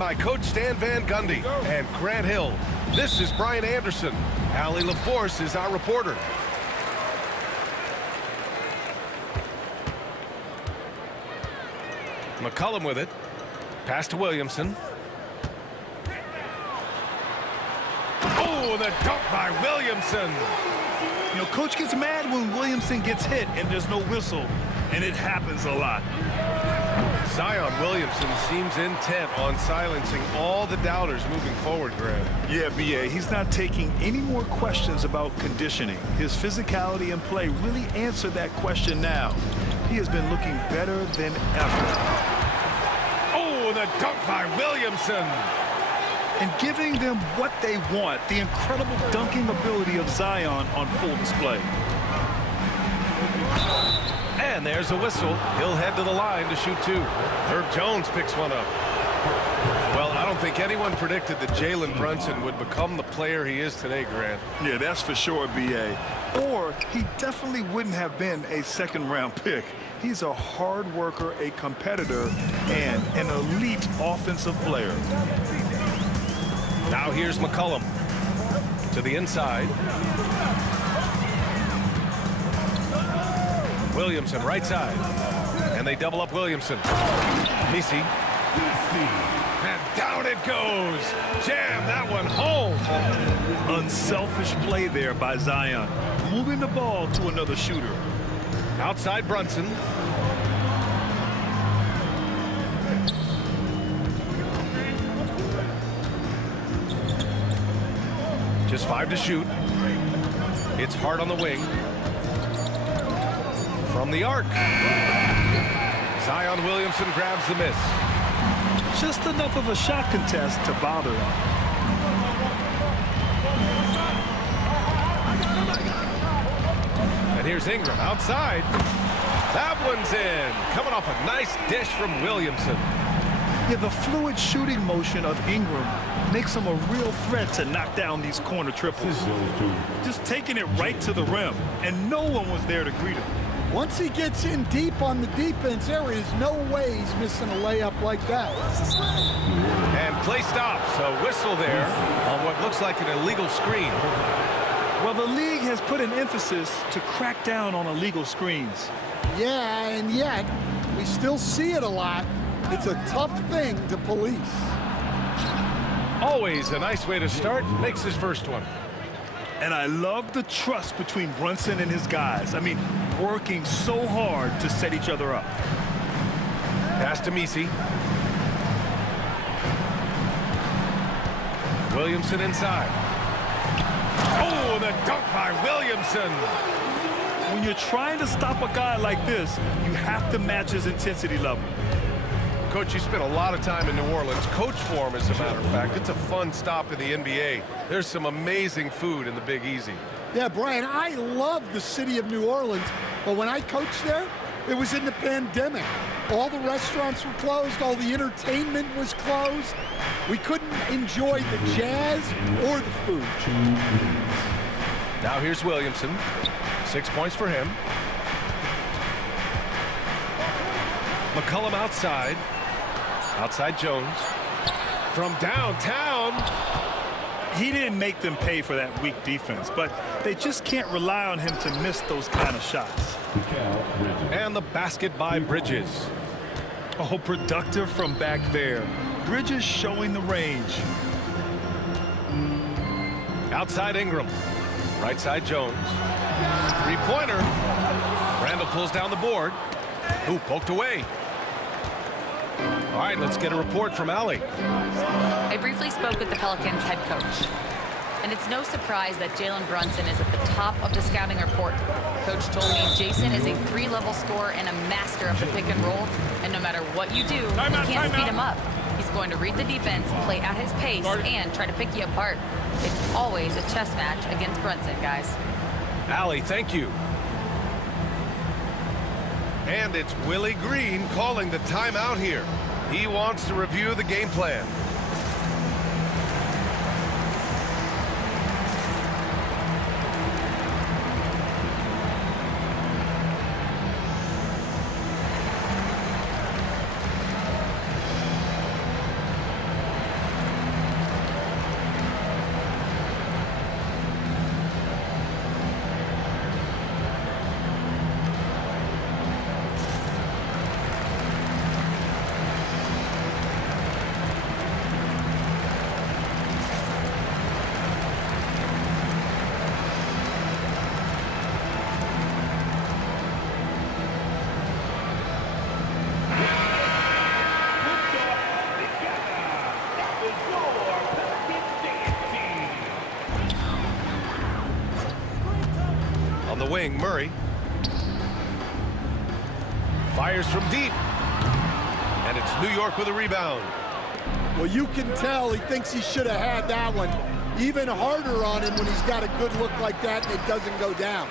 by Coach Stan Van Gundy and Grant Hill. This is Brian Anderson. Allie LaForce is our reporter. McCollum with it. Pass to Williamson. Oh, the dunk by Williamson. You know, Coach gets mad when Williamson gets hit and there's no whistle, and it happens a lot. Zion Williamson seems intent on silencing all the doubters moving forward, Grant. Yeah, B.A., he's not taking any more questions about conditioning. His physicality and play really answer that question now. He has been looking better than ever. Oh, the dunk by Williamson. And giving them what they want, the incredible dunking ability of Zion on full display. And there's a whistle. He'll head to the line to shoot two. Herb Jones picks one up. Well, I don't think anyone predicted that Jalen Brunson would become the player he is today, Grant. Yeah, that's for sure, B.A. Or he definitely wouldn't have been a second-round pick. He's a hard worker, a competitor, and an elite offensive player. Now here's McCollum to the inside. Williamson right side. And they double up Williamson. Misi. And down it goes. Jam that one home. Unselfish play there by Zion. Moving the ball to another shooter. Outside Brunson. Just 5 to shoot. It's hard on the wing. From the arc. Zion Williamson grabs the miss. Just enough of a shot contest to bother him. And here's Ingram outside. That one's in. Coming off a nice dish from Williamson. Yeah, the fluid shooting motion of Ingram makes him a real threat to knock down these corner triples. Just taking it right to the rim, and no one was there to greet him. Once he gets in deep on the defense, there is no way he's missing a layup like that. And play stops. A whistle there on what looks like an illegal screen. Well, the league has put an emphasis to crack down on illegal screens. Yeah, and yet we still see it a lot. It's a tough thing to police. Always a nice way to start. Makes his first one. And I love the trust between Brunson and his guys. I mean, working so hard to set each other up. Pass to Misi. Williamson inside. Oh, the dunk by Williamson. When you're trying to stop a guy like this, you have to match his intensity level. Coach, you spent a lot of time in New Orleans. Coach form, as a matter of fact. It's a fun stop in the NBA. There's some amazing food in the Big Easy. Yeah, Brian, I love the city of New Orleans, but when I coached there, it was in the pandemic. All the restaurants were closed, all the entertainment was closed. We couldn't enjoy the jazz or the food. Now here's Williamson. 6 points for him. McCollum outside. Outside Jones. From downtown. He didn't make them pay for that weak defense, but they just can't rely on him to miss those kind of shots. And the basket by Bridges. Oh, productive from back there. Bridges showing the range. Outside Ingram. Right side Jones. Three-pointer. Randall pulls down the board. Ooh, poked away. All right, let's get a report from Allie. I briefly spoke with the Pelicans head coach. And it's no surprise that Jalen Brunson is at the top of the scouting report. Coach told me Jason is a 3-level scorer and a master of the pick and roll. And no matter what you do, you can't speed him up. He's going to read the defense, play at his pace, and try to pick you apart. It's always a chess match against Brunson, guys. Allie, thank you. And it's Willie Green calling the timeout here. He wants to review the game plan. wing, Murray. Fires from deep. And it's New York with a rebound. Well, you can tell he thinks he should have had that one. Even harder on him when he's got a good look like that and it doesn't go down.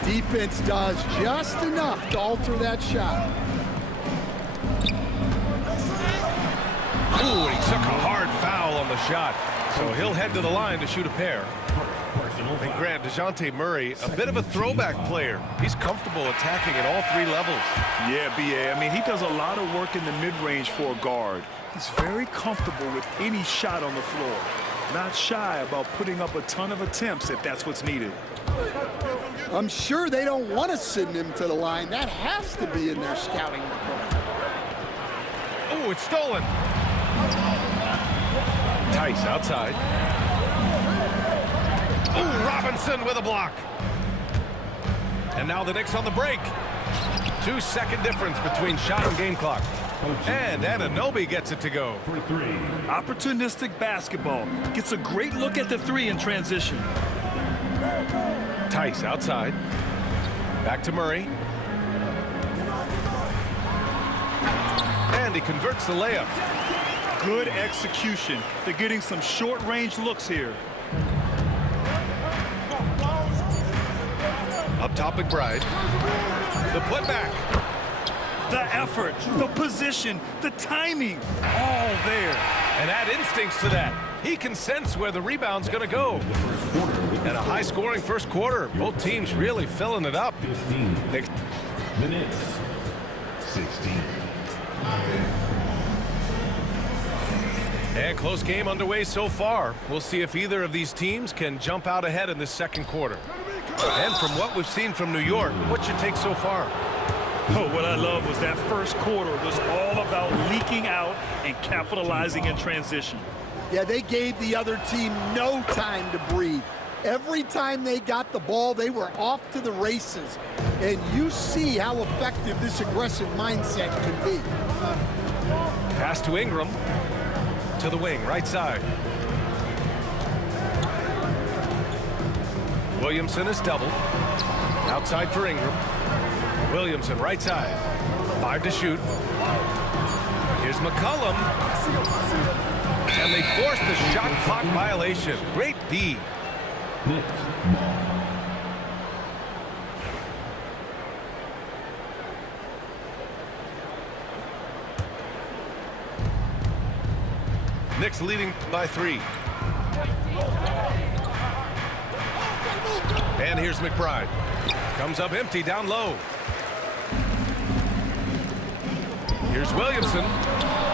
The defense does just enough to alter that shot. Ooh, he took a hard foul on the shot. So he'll head to the line to shoot a pair. And Grant, DeJounte Murray, a bit of a throwback player. He's comfortable attacking at all three levels. Yeah, B.A. I mean, he does a lot of work in the mid-range for a guard. He's very comfortable with any shot on the floor. Not shy about putting up a ton of attempts if that's what's needed. I'm sure they don't want to send him to the line. That has to be in their scouting report. Oh, it's stolen. Tice outside. Oh, Robinson with a block. And now the Knicks on the break. 2-second difference between shot and game clock. And Anunoby gets it to go. For three. Opportunistic basketball. Gets a great look at the three in transition. Tice outside. Back to Murray. And he converts the layup. Good execution. They're getting some short-range looks here. Up top, McBride. The putback. The effort, the position, the timing, all there. And add instincts to that. He can sense where the rebound's going to go. And a high-scoring first quarter. Both teams really filling it up. 15. The Knicks, 16. And close game underway so far. We'll see if either of these teams can jump out ahead in this second quarter. And from what we've seen from New York, what's your take so far? Oh, what I love was that first quarter was all about leaking out and capitalizing in transition. Yeah, they gave the other team no time to breathe. Every time they got the ball, they were off to the races. And you see how effective this aggressive mindset can be. Pass to Ingram. To the wing, right side. Williamson is doubled. Outside for Ingram. Williamson, right side. 5 to shoot. Here's McCollum. And they force the shot clock violation. Great D. Knicks leading by 3. And here's McBride. Comes up empty down low. Here's Williamson.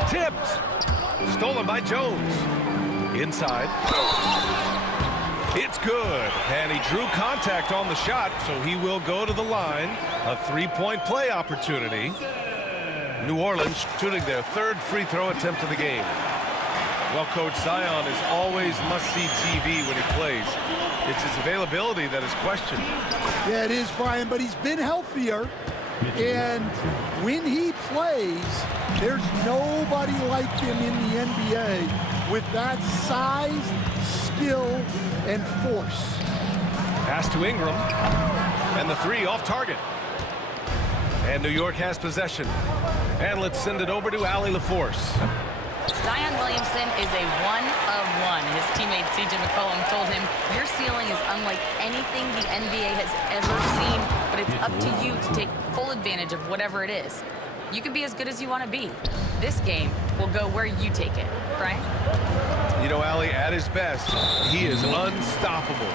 Tipped. Stolen by Jones. Inside. It's good. And he drew contact on the shot, so he will go to the line. A 3-point play opportunity. New Orleans shooting their 3rd free throw attempt of the game. Well, Coach, Zion is always must-see TV when he plays. It's his availability that is questioned. Yeah, it is, Brian, but he's been healthier. And when he plays, there's nobody like him in the NBA with that size, skill, and force. Pass to Ingram. And the 3 off target. And New York has possession. And let's send it over to Allie LaForce. Zion Williamson is a one-of-one. His teammate C.J. McCollum told him, your ceiling is unlike anything the NBA has ever seen, but it's up to you to take full advantage of whatever it is. You can be as good as you want to be. This game will go where you take it. Brian? You know, Allie, at his best, he is unstoppable.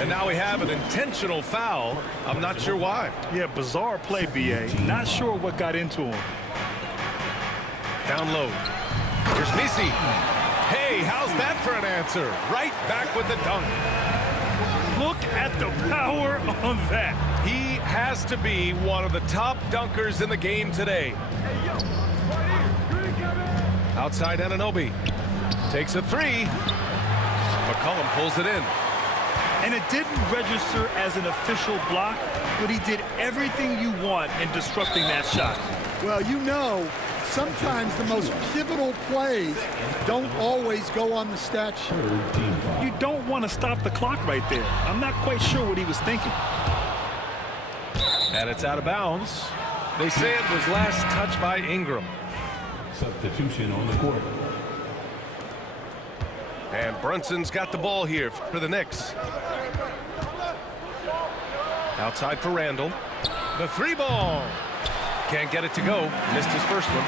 And now we have an intentional foul. I'm not sure why. Yeah, bizarre play, B.A. Not sure what got into him. Down low. Here's Misi. Hey, how's that for an answer? Right back with the dunk. Look at the power on that. He has to be one of the top dunkers in the game today. Outside Anunoby. Takes a 3. McCollum pulls it in. And it didn't register as an official block, but he did everything you want in disrupting that shot. Well, you know, sometimes the most pivotal plays don't always go on the stat sheet. You don't want to stop the clock right there. I'm not quite sure what he was thinking. And it's out of bounds. They say it was last touched by Ingram. Substitution on the court. And Brunson's got the ball here for the Knicks. Outside for Randall. The three ball. Can't get it to go. Missed his first one.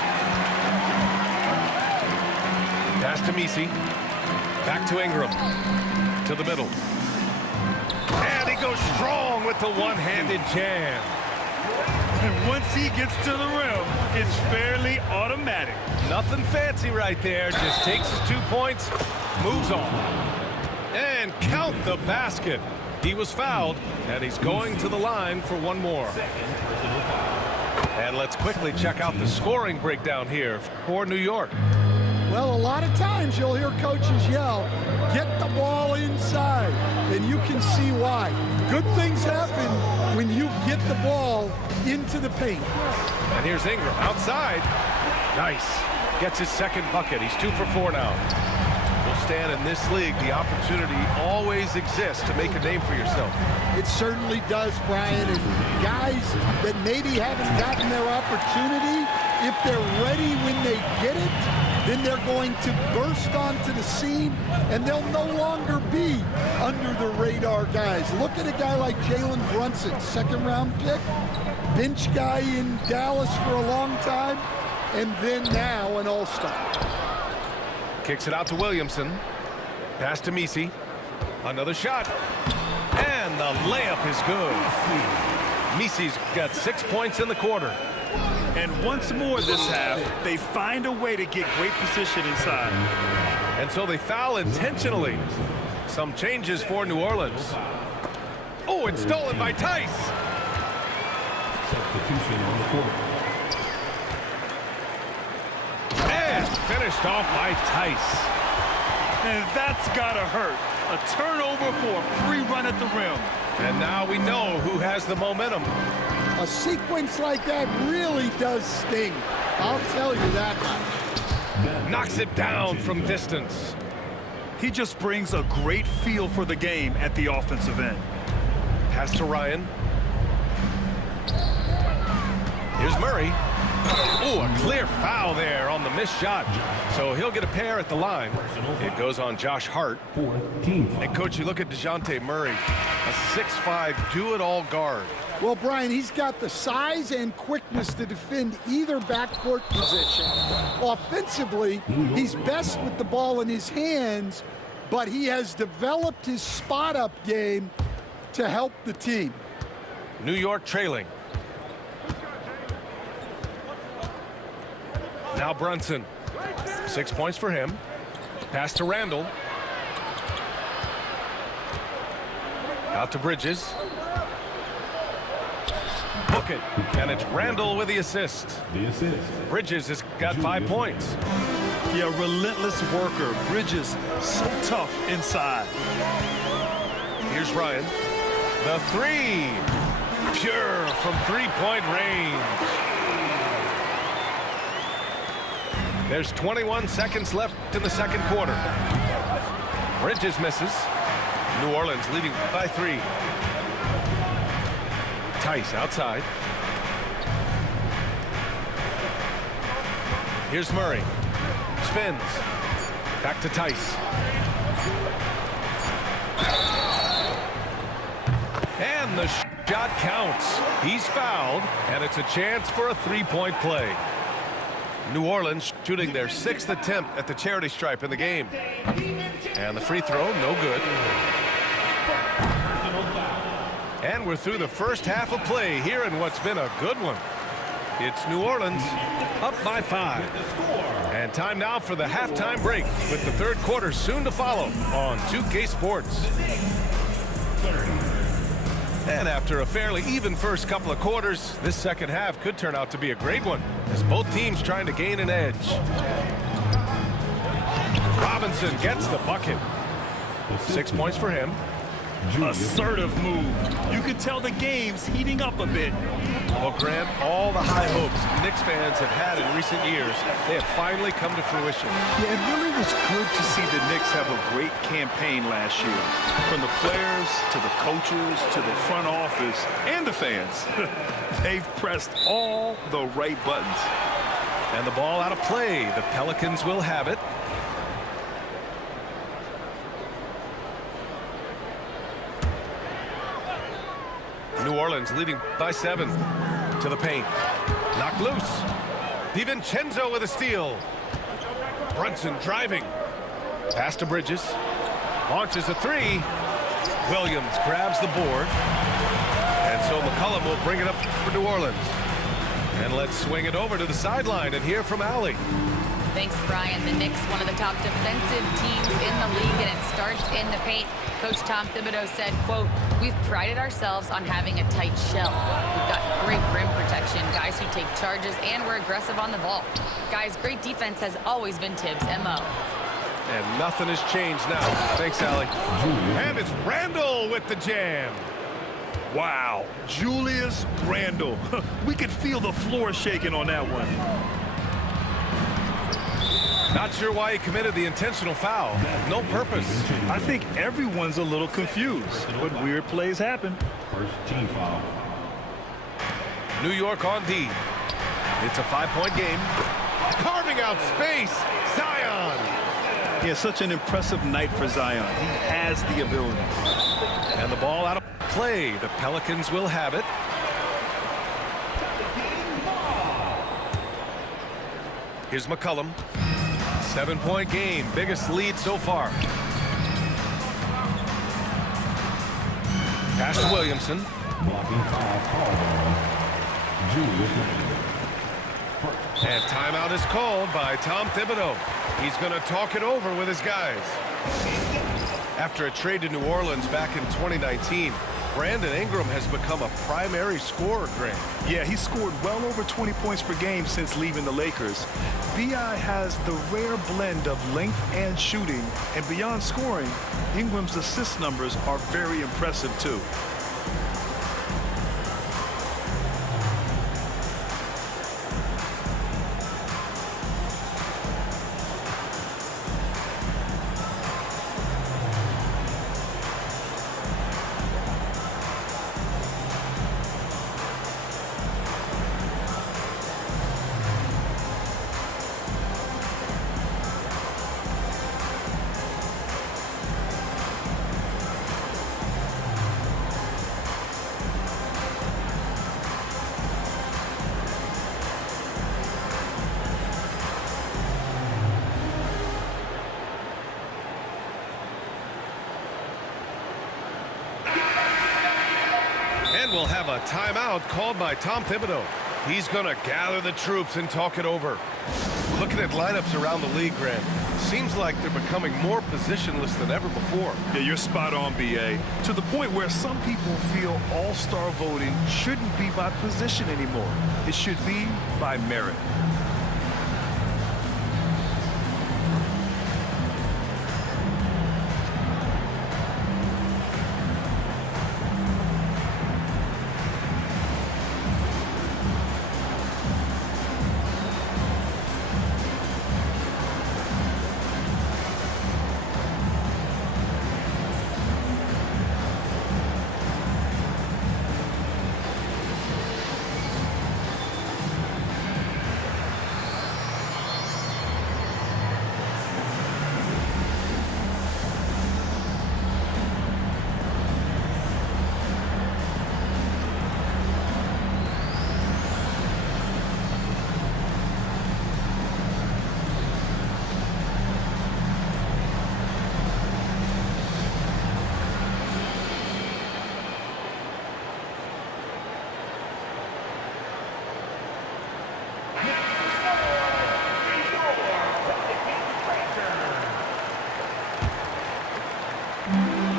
Pass to Messi. Back to Ingram. To the middle. And he goes strong with the one-handed jam. And once he gets to the rim, it's fairly automatic. Nothing fancy right there. Just takes his 2 points, moves on. And count the basket. He was fouled, and he's going to the line for one more. And let's quickly check out the scoring breakdown here for New York. Well, a lot of times you'll hear coaches yell, get the ball inside, and you can see why. Good things happen when you get the ball into the paint. And here's Ingram outside. Nice. Gets his second bucket. He's 2 for 4 now. Well, Stan, in this league, the opportunity always exists to make a name for yourself. It certainly does, Brian. And guys that maybe haven't gotten their opportunity, if they're ready when they get it, then they're going to burst onto the scene, and they'll no longer be under the radar guys. Look at a guy like Jalen Brunson, second-round pick, bench guy in Dallas for a long time, and then now an all-star. Kicks it out to Williamson. Pass to Messi. Another shot. And the layup is good. Messi's got 6 points in the quarter. And once more this half, they find a way to get great position inside. And so they foul intentionally. Some changes for New Orleans. Oh, it's stolen by Tice. Substitution on the court. And finished off by Tice. And that's gotta hurt. A turnover for a free run at the rim. And now we know who has the momentum. A sequence like that really does sting. I'll tell you that much. Knocks it down from distance. He just brings a great feel for the game at the offensive end. Pass to Ryan. Here's Murray. Oh, a clear foul there on the missed shot. So he'll get a pair at the line. It goes on Josh Hart. And, Coach, you look at DeJounte Murray, a 6'5", do-it-all guard. Well, Brian, he's got the size and quickness to defend either backcourt position. Offensively, he's best with the ball in his hands, but he has developed his spot-up game to help the team. New York trailing. Now Brunson. 6 points for him. Pass to Randall. Out to Bridges. Book it. And it's Randall with the assist. Bridges has got 5 points. Yeah, relentless worker. Bridges, so tough inside. Here's Ryan. The three. Pure from three-point range. There's 21 seconds left in the second quarter. Bridges misses. New Orleans leading by 3. Tice outside. Here's Murray. Spins. Back to Tice. And the shot counts. He's fouled, and it's a chance for a three-point play. New Orleans shooting their 6th attempt at the charity stripe in the game. And the free throw, no good. And we're through the first half of play here in what's been a good one. It's New Orleans up by 5. And time now for the halftime break with the third quarter soon to follow on 2K Sports. And after a fairly even first couple of quarters, this second half could turn out to be a great one as both teams trying to gain an edge. Robinson gets the bucket. 6 points for him. Assertive move. You can tell the game's heating up a bit. Well, Grant, all the high hopes Knicks fans have had in recent years, they have finally come to fruition. Yeah, it really was good to see the Knicks have a great campaign last year. From the players to the coaches to the front office and the fans. They've pressed all the right buttons. And the ball out of play. The Pelicans will have it. New Orleans leading by 7 to the paint. Knocked loose. DiVincenzo with a steal. Brunson driving. Pass to Bridges. Launches a 3. Williams grabs the board. And so McCollum will bring it up for New Orleans. And let's swing it over to the sideline and hear from Allie. Thanks, Brian. The Knicks, one of the top defensive teams in the league, and it starts in the paint. Coach Tom Thibodeau said, quote, "We've prided ourselves on having a tight shell. We've got great rim protection, guys who take charges, and we're aggressive on the ball. Guys, great defense has always been Tibbs' MO." And nothing has changed now. Thanks, Allie. And it's Randle with the jam. Wow, Julius Randle. We could feel the floor shaking on that one. Not sure why he committed the intentional foul. No purpose. I think everyone's a little confused, but weird plays happen. First team foul. New York on D. It's a 5-point game. Carving out space. Zion. Yeah, such an impressive night for Zion. He has the ability. And the ball out of play. The Pelicans will have it. Here's McCollum. 7-point game. Biggest lead so far. Pass to Williamson. Blocking foul called on Julius Randle. And timeout is called by Tom Thibodeau. He's going to talk it over with his guys. After a trade to New Orleans back in 2019, Brandon Ingram has become a primary scorer, Grant. Yeah, he scored well over 20 points per game since leaving the Lakers. B.I. has the rare blend of length and shooting, and beyond scoring, Ingram's assist numbers are very impressive too. We'll have a timeout called by Tom Thibodeau. He's going to gather the troops and talk it over. Looking at lineups around the league, Grant, seems like they're becoming more positionless than ever before. Yeah, you're spot on, B.A. To the point where some people feel all-star voting shouldn't be by position anymore. It should be by merit.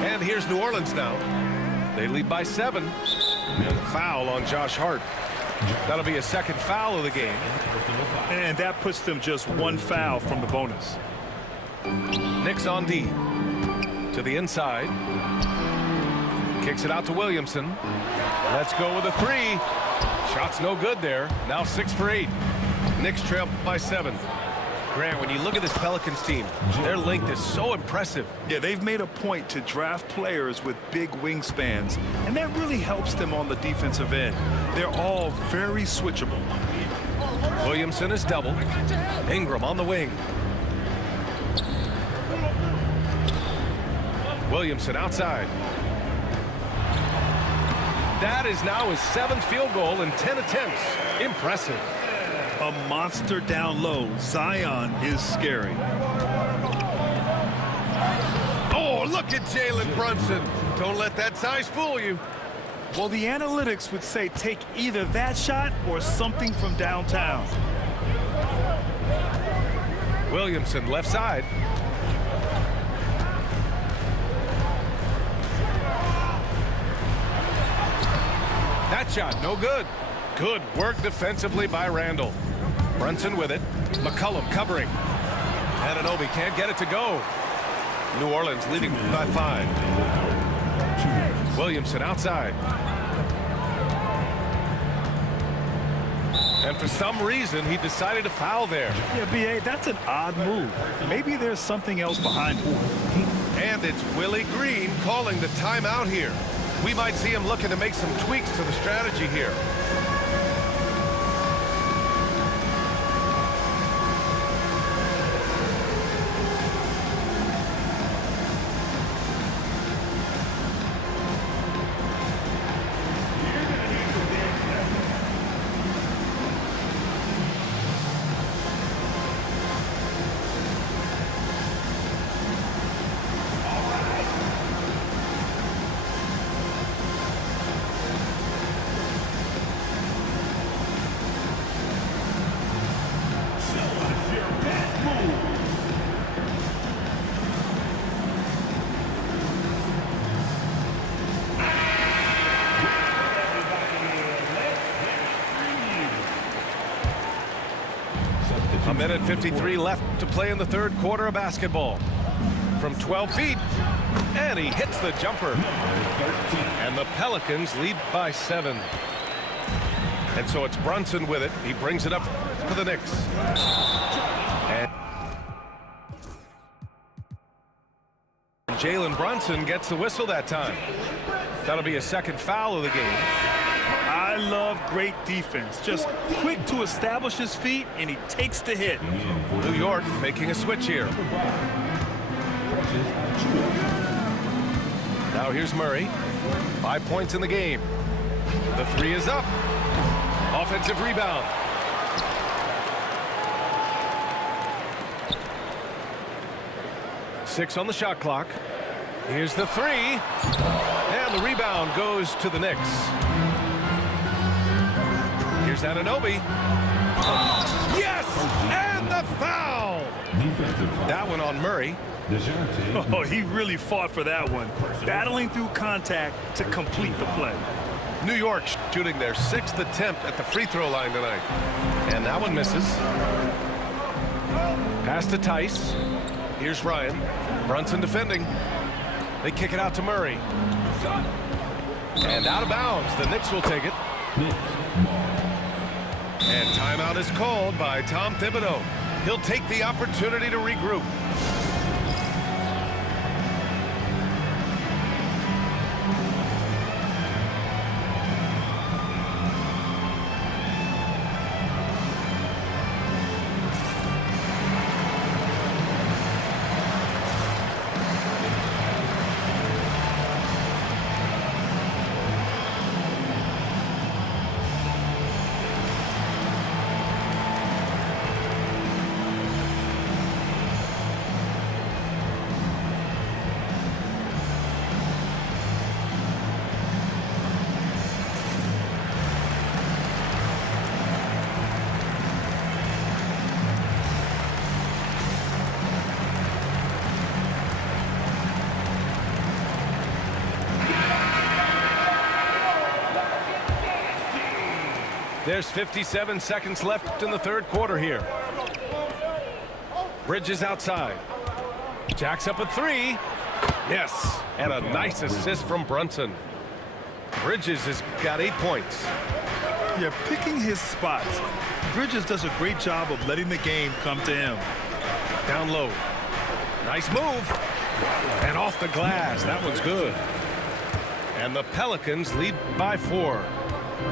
And here's New Orleans now. They lead by 7. And a foul on Josh Hart. That'll be a second foul of the game. And that puts them just one foul from the bonus. Knicks on D. To the inside. Kicks it out to Williamson. Let's go with a three. Shot's no good there. Now 6 for 8. Knicks trail by 7. Grant, when you look at this Pelicans team, their length is so impressive. Yeah, they've made a point to draft players with big wingspans, and that really helps them on the defensive end. They're all very switchable. Williamson is doubled. Ingram on the wing. Williamson outside. That is now his 7th field goal in 10 attempts. Impressive. A monster down low. Zion is scary. Oh, look at Jalen Brunson. Don't let that size fool you. Well, the analytics would say take either that shot or something from downtown. Williamson left side. That shot, no good. Good work defensively by Randall. Brunson with it. McCollum covering. Anunoby can't get it to go. New Orleans leading by 5. Williamson outside. And for some reason, he decided to foul there. Yeah, B.A., that's an odd move. Maybe there's something else behind it. And it's Willie Green calling the timeout here. We might see him looking to make some tweaks to the strategy here. A minute 53 left to play in the 3rd quarter of basketball. From 12 feet, and he hits the jumper. And the Pelicans lead by 7. And so it's Brunson with it. He brings it up to the Knicks. And Jalen Brunson gets the whistle that time. That'll be a 2nd foul of the game. I love great defense. Just quick to establish his feet, and he takes the hit. New York making a switch here. Now here's Murray. 5 points in the game. The 3 is up. Offensive rebound. Six on the shot clock. Here's the 3. And the rebound goes to the Knicks. Here's Anunoby. Yes! And the foul! That one on Murray. Oh, he really fought for that one. Battling through contact to complete the play. New York shooting their 6th attempt at the free throw line tonight. And that one misses. Pass to Tice. Here's Ryan. Brunson defending. They kick it out to Murray. And out of bounds. The Knicks will take it. And timeout is called by Tom Thibodeau. He'll take the opportunity to regroup. There's 57 seconds left in the 3rd quarter here. Bridges outside. Jacks up a 3. Yes, and a nice assist from Brunson. Bridges has got 8 points. Yeah, picking his spots. Bridges does a great job of letting the game come to him. Down low. Nice move. And off the glass. That one's good. And the Pelicans lead by 4.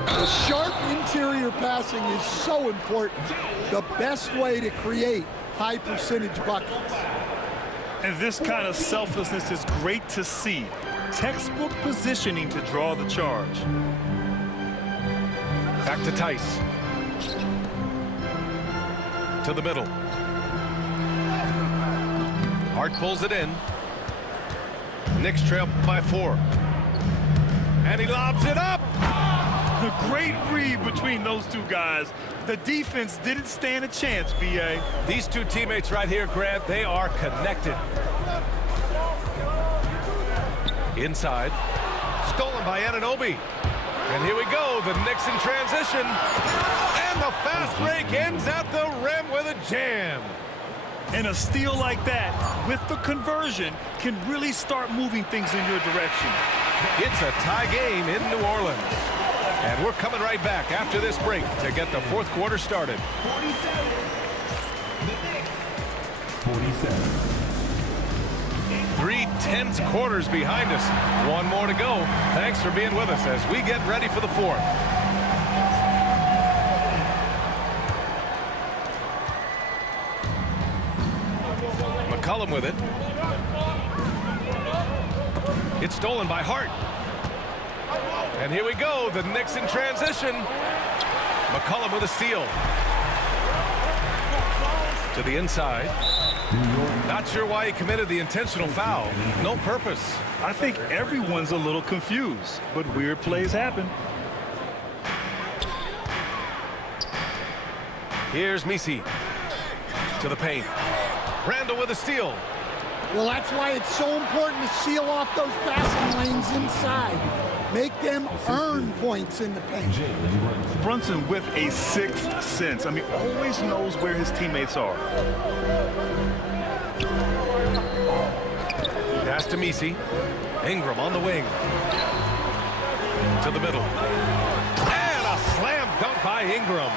The sharp interior passing is so important. The best way to create high percentage buckets. And this kind of selflessness is great to see. Textbook positioning to draw the charge. Back to Tice. To the middle. Hart pulls it in. Knicks trail by 4. And he lobs it up. A great read between those two guys. The defense didn't stand a chance, B.A. These two teammates right here, Grant, they are connected. Inside. Stolen by Anunoby. And here we go, the Knicks in transition. And the fast break ends at the rim with a jam. And a steal like that, with the conversion, can really start moving things in your direction. It's a tie game in New Orleans. And we're coming right back after this break to get the fourth quarter started. 47. 3 tense quarters behind us. One more to go. Thanks for being with us as we get ready for the fourth. McCollum with it. It's stolen by Hart. And here we go. The Knicks in transition. McCollum with a steal. To the inside. Not sure why he committed the intentional foul. No purpose. I think everyone's a little confused, but weird plays happen. Here's Misi. To the paint. Randall with a steal. Well, that's why it's so important to seal off those passing lanes inside. Make them earn points in the paint. Brunson with a sixth sense. I mean, always knows where his teammates are. Pass to Misi. Ingram on the wing. To the middle. And a slam dunk by Ingram.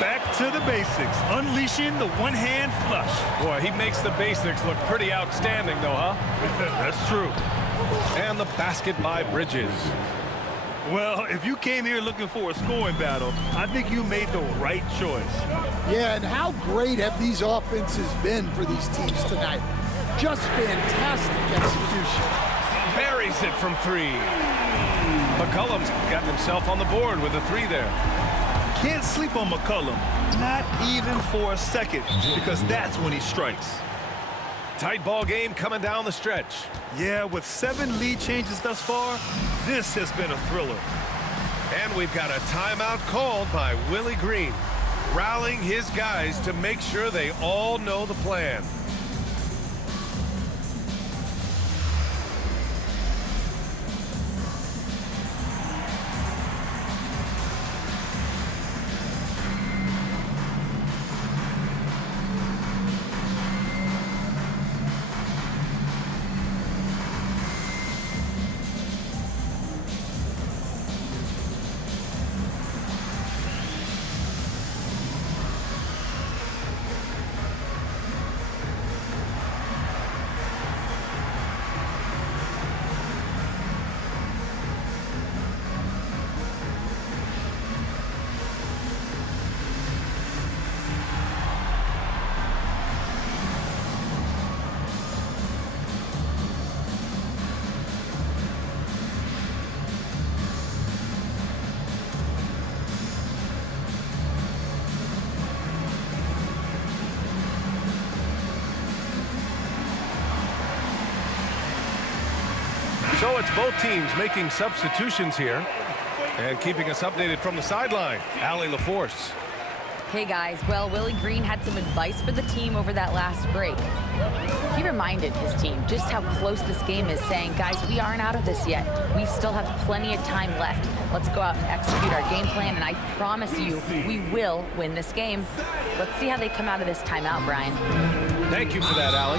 Back to the basics, unleashing the one-hand flush. Boy, he makes the basics look pretty outstanding, though, huh? That's true. And the basket by Bridges. Well, if you came here looking for a scoring battle, I think you made the right choice. Yeah, and how great have these offenses been for these teams tonight? Just fantastic execution. Buries it from 3. McCollum's got himself on the board with a 3 there. Can't sleep on McCollum, not even for a second, because that's when he strikes. Tight ball game coming down the stretch. Yeah, with 7 lead changes thus far, this has been a thriller. And we've got a timeout called by Willie Green, rallying his guys to make sure they all know the plan. So it's both teams making substitutions here and keeping us updated from the sideline. Allie LaForce. Hey guys, well, Willie Green had some advice for the team over that last break. He reminded his team just how close this game is, saying, guys, we aren't out of this yet. We still have plenty of time left. Let's go out and execute our game plan, and I promise you, we will win this game. Let's see how they come out of this timeout, Brian. Thank you for that, Allie.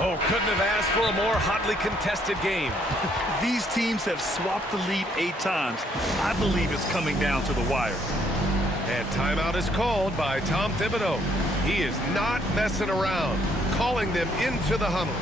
Oh, couldn't have asked for a more hotly contested game. These teams have swapped the lead 8 times. I believe it's coming down to the wire. And timeout is called by Tom Thibodeau. He is not messing around, calling them into the huddle.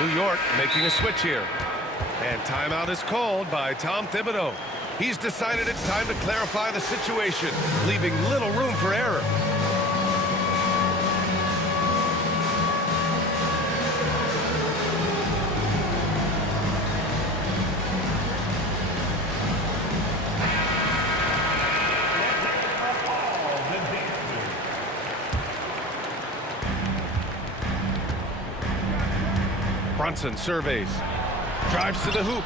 New York making a switch here. And timeout is called by Tom Thibodeau. He's decided it's time to clarify the situation, leaving little room for error. Brunson surveys, drives to the hoop.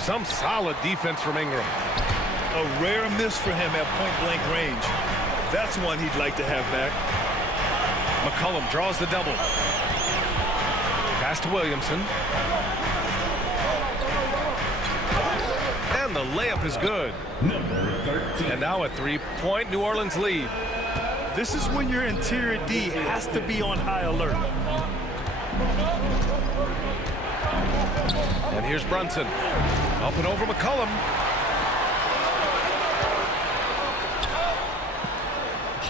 Some solid defense from Ingram. A rare miss for him at point-blank range. That's one he'd like to have back. McCollum draws the double. Pass to Williamson. And the layup is good. And now a three-point New Orleans lead. This is when your interior D has to be on high alert. And here's Brunson. Up and over McCollum.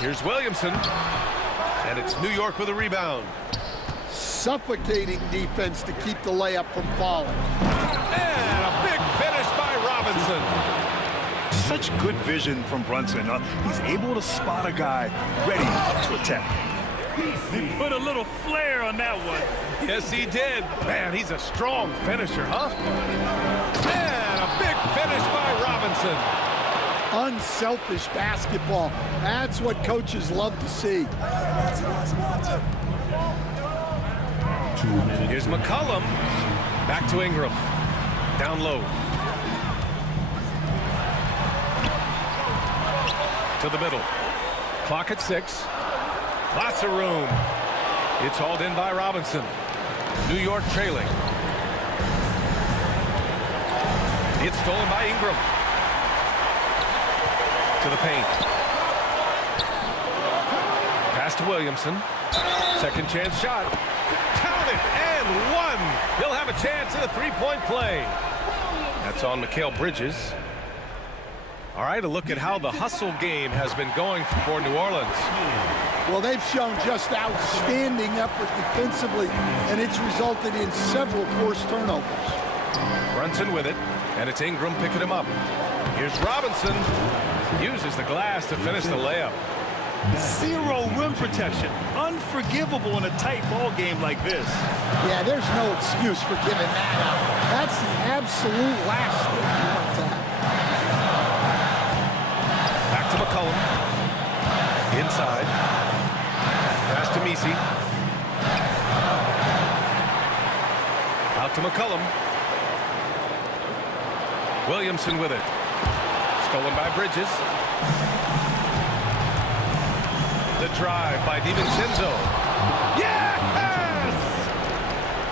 Here's Williamson. And it's New York with a rebound. Suffocating defense to keep the layup from falling. And a big finish by Robinson. Such good vision from Brunson. He's able to spot a guy ready to attack. He put a little flair on that one. Yes, he did. Man, he's a strong finisher, huh? And a big finish by Robinson. Unselfish basketball. That's what coaches love to see. Here's McCollum. Back to Ingram. Down low. To the middle. Clock at 6. Lots of room. It's hauled in by Robinson. New York trailing. It's stolen by Ingram. To the paint. Pass to Williamson. Second chance shot. Count it, and one. He'll have a chance at a three-point play. That's on Mikal Bridges. All right, a look at how the hustle game has been going for New Orleans. Well, they've shown just outstanding effort defensively, and it's resulted in several forced turnovers. Brunson with it, and it's Ingram picking him up. Here's Robinson. Uses the glass to finish the layup. Zero rim protection. Unforgivable in a tight ball game like this. Yeah, there's no excuse for giving that up. That's the absolute last thing you want to have. Back to McCollum. Inside. Pass to Messi. Out to McCollum. Williamson with it. Stolen by Bridges. The drive by DiVincenzo. Yes!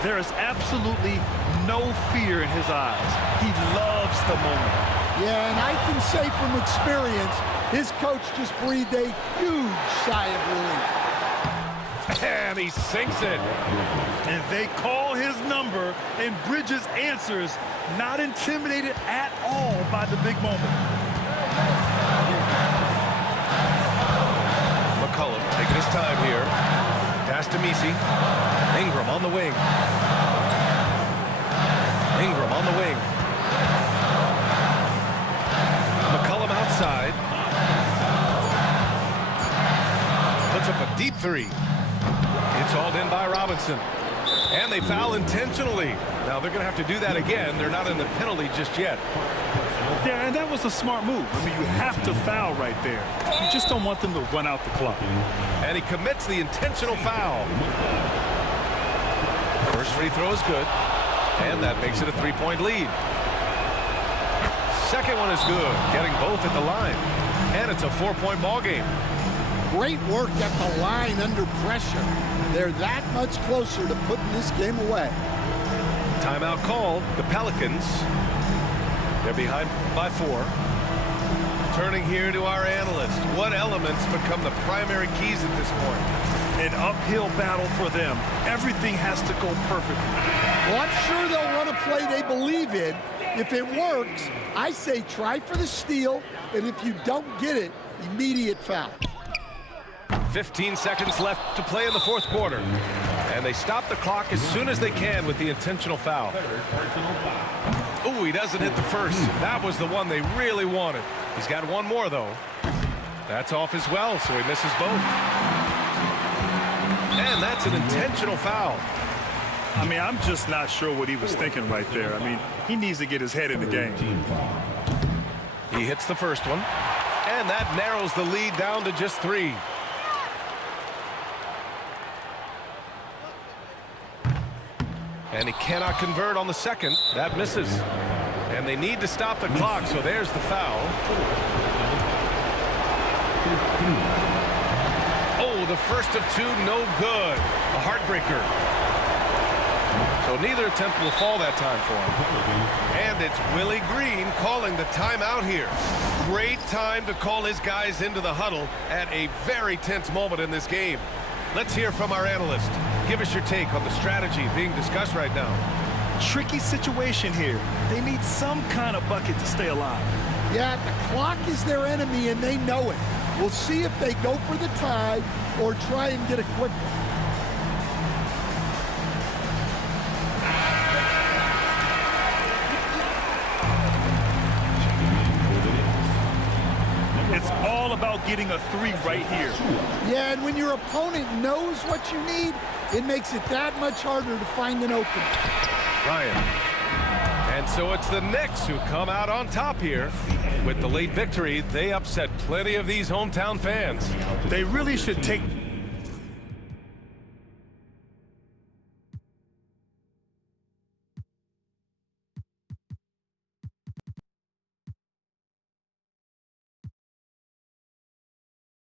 There is absolutely no fear in his eyes. He loves the moment. Yeah, and I can say from experience, his coach just breathed a huge sigh of relief. And he sinks it. And they call his number, and Bridges answers, not intimidated at all by the big moment. McCollum taking his time here. Pass to Messi. Ingram on the wing. Ingram on the wing. McCollum outside. Puts up a deep three. It's hauled in by Robinson. And they foul intentionally. Now they're going to have to do that again. They're not in the penalty just yet. Yeah, and that was a smart move. I mean, you have to foul right there. You just don't want them to run out the clock. And he commits the intentional foul. First free throw is good. And that makes it a 3-point lead. Second one is good, getting both at the line. And it's a 4-point ball game. Great work at the line under pressure. They're that much closer to putting this game away. Timeout called. The Pelicans. They're behind by 4. Turning here to our analyst. What elements become the primary keys at this point? An uphill battle for them. Everything has to go perfectly. Well, I'm sure they'll run a play they believe in. If it works, I say try for the steal, and if you don't get it, immediate foul. 15 seconds left to play in the fourth quarter. And they stop the clock as soon as they can with the intentional foul. Oh, he doesn't hit the first. That was the one they really wanted. He's got one more, though. That's off as well, so he misses both. And that's an intentional foul. I mean, I'm just not sure what he was thinking right there. I mean, he needs to get his head in the game. He hits the first one. And that narrows the lead down to just 3. And he cannot convert on the second. That misses. And they need to stop the clock, so there's the foul. Oh, the first of 2, no good. A heartbreaker. So neither attempt will fall that time for him. And it's Willie Green calling the timeout here. Great time to call his guys into the huddle at a very tense moment in this game. Let's hear from our analyst. Give us your take on the strategy being discussed right now. Tricky situation here. They need some kind of bucket to stay alive. Yeah, the clock is their enemy, and they know it. We'll see if they go for the tie or try and get a quick one. It's all about getting a 3 right here. Yeah, and when your opponent knows what you need, it makes it that much harder to find an opening. Ryan. And so it's the Knicks who come out on top here. With the late victory, they upset plenty of these hometown fans. They really should take